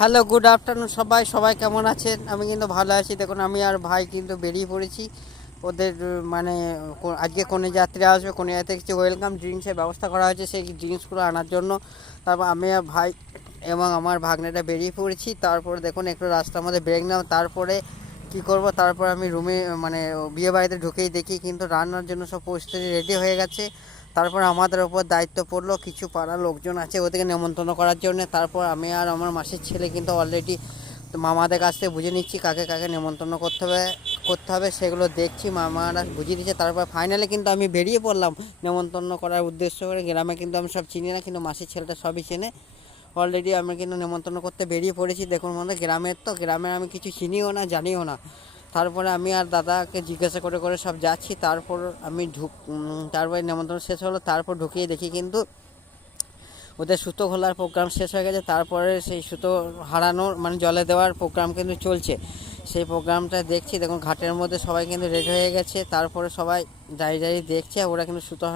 Hello, good afternoon সবাই কেমন আছেন? আমি কিন্তু ভালো আছি। দেখুন, আমি আর ভাই কিন্তু বেরিয়ে পড়েছি। ওদের মানে আজকে কনে যাত্রী আসবে, কনে যাত্রী কিছু ওয়েলকাম ড্রিঙ্কসের ব্যবস্থা করা হয়েছে, সেই ড্রিঙ্কসগুলো আনার জন্য। তারপর আমি আর ভাই এবং আমার ভাগ্নেটা বেরিয়ে পড়েছি। তারপরে দেখুন একটু রাস্তার মধ্যে ব্রেক নাম, তারপরে কি করব, তারপর আমি রুমে মানে বিয়ে বাড়িতে ঢুকেই দেখি কিন্তু রান্নার জন্য সব পরিস্থিতি রেডি হয়ে গেছে। তারপর আমাদের ওপর দায়িত্ব পড়লো, কিছু পাড়ার লোকজন আছে ওদেরকে নেমন্তন্ন করার জন্য। তারপর আমি আর আমার মাসির ছেলে কিন্তু অলরেডি মামাদের কাছ থেকে বুঝে নিচ্ছি কাকে কাকে নেমন্তন্ন করতে হবে সেগুলো দেখছি, মামারা বুঝিয়ে দিচ্ছে। তারপর ফাইনালি কিন্তু আমি বেরিয়ে পড়লাম নেমন্তন্ন করার উদ্দেশ্য করে। গ্রামে কিন্তু আমি সব চিনি না, কিন্তু মাসির ছেলেটা সবই চেনে। অলরেডি আমি কিন্তু নেমন্তন্ন করতে বেরিয়ে পড়েছি। দেখুন মধ্যে গ্রামের আমি কিছু চিনিও না, জানিও না। তারপরে আমি আর দাদাকে জিজ্ঞাসা করে করে সব যাচ্ছি। তারপর আমি তারপরে নেমন্তন্ন শেষ হলো। তারপর ঢুকিয়ে দেখি কিন্তু ওদের সুতো খোলার প্রোগ্রাম শেষ হয়ে গেছে। তারপরে সেই সুতো হারানোর মানে জলে দেওয়ার প্রোগ্রাম কিন্তু চলছে। সেই প্রোগ্রামটা দেখছি। দেখুন ঘাটের মধ্যে সবাই কিন্তু রেডি হয়ে গেছে। তারপরে সবাই দাঁড়িয়ে দেখছে। ওরা কিন্তু সুতো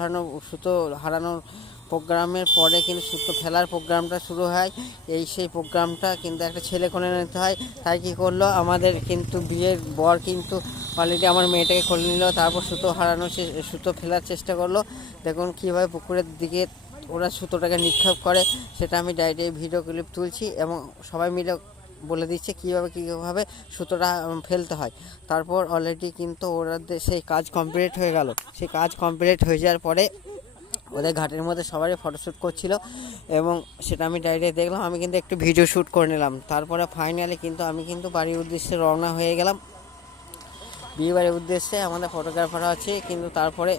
হারানোর প্রোগ্রামের পরে কিন্তু সুতো ফেলার প্রোগ্রামটা শুরু হয়। সেই প্রোগ্রামটা কিন্তু একটা ছেলে কোলে নিতে হয়। তাই কী করলো, আমাদের কিন্তু বিয়ের বর কিন্তু অলরেডি আমার মেয়েটাকে কোলে নিল। তারপর সুতো ফেলার চেষ্টা করলো। দেখুন কীভাবে পুকুরের দিকে ওরা সুতোটাকে নিক্ষেপ করে, সেটা আমি ডাইরেক্ট ভিডিও ক্লিপ তুলছি এবং সবাই মিলে বলে দিচ্ছে কীভাবে সুতোটা ফেলতে হয়। তারপর অলরেডি কিন্তু ওদের সেই কাজ কমপ্লিট হয়ে গেল। সেই কাজ কমপ্লিট হয়ে যাওয়ার পরে ওদের ঘাটের মধ্যে সবারই ফটোশ্যুট করছিল এবং সেটা আমি ডাইরেক্ট দেখলাম। আমি কিন্তু একটু ভিডিও শ্যুট করে নিলাম। তারপরে ফাইনালি কিন্তু আমি কিন্তু বাড়ির উদ্দেশ্যে রওনা হয়ে গেলাম। বিয়ে বাড়ির উদ্দেশ্যে আমাদের ফটোগ্রাফার আছে, কিন্তু তারপরে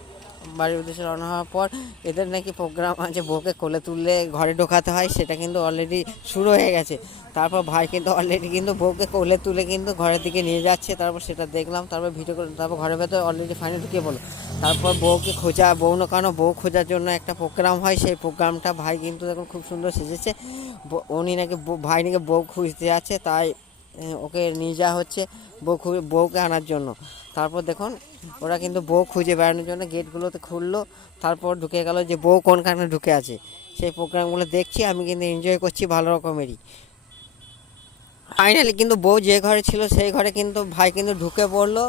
বাড়ির উদ্দেশ্যে রওনা হওয়ার পর এদের নাকি প্রোগ্রাম আছে, বউকে কোলে তুললে ঘরে ঢোকাতে হয়, সেটা কিন্তু অলরেডি শুরু হয়ে গেছে। তারপর ভাই কিন্তু অলরেডি কিন্তু বউকে কোলে তুলে কিন্তু ঘরের দিকে নিয়ে যাচ্ছে। তারপর সেটা দেখলাম, তারপর ভিডিও করে তারপর ঘরের ভেতরে অলরেডি ফাইনাল ঢুকিয়ে বলো। তারপর বউ খোঁজার জন্য একটা প্রোগ্রাম হয়। সেই প্রোগ্রামটা ভাই কিন্তু দেখুন খুব সুন্দর সেজেছে। ভাই নাকি বউ খুঁজতে যাচ্ছে, তাই ওকে নিয়ে যাওয়া হচ্ছে বউকে আনার জন্য। তারপর দেখুন ওরা কিন্তু বউ খুঁজে বেড়ানোর জন্য গেটগুলোতে খুললো। তারপর ঢুকে গেল যে বউ কোনখানে ঢুকে আছে। সেই প্রোগ্রামগুলো দেখছি, আমি কিন্তু এনজয় করছি ভালো রকমেরই। ফাইনালি কিন্তু বউ যে ঘরে ছিল সেই ঘরে কিন্তু ভাই কিন্তু ঢুকে পড়লো।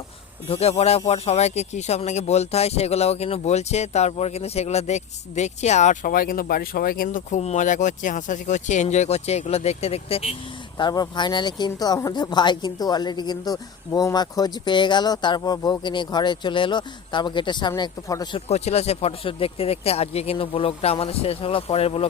ঢুকে পড়ার পর সবাইকে কী সব নাকি বলতে হয় সেগুলোও কিন্তু বলছে। তারপর কিন্তু সেগুলো দেখছি আর সবাই কিন্তু বাড়ির সবাই কিন্তু খুব মজা করছে, হাসাহাসি করছে, এনজয় করছে এগুলো দেখতে দেখতে। তারপর ফাইনালি কিন্তু আমাদের ভাই কিন্তু অলরেডি কিন্তু বৌমা খোঁজ পেয়ে গেল। তারপর বউকে নিয়ে ঘরে চলে এলো। তারপর গেটের সামনে একটু ফটোশ্যুট করছিল। সেই ফটোশ্যুট দেখতে দেখতে আজকে কিন্তু ব্লগটা আমাদের শেষ হলো। পরের ব্লগ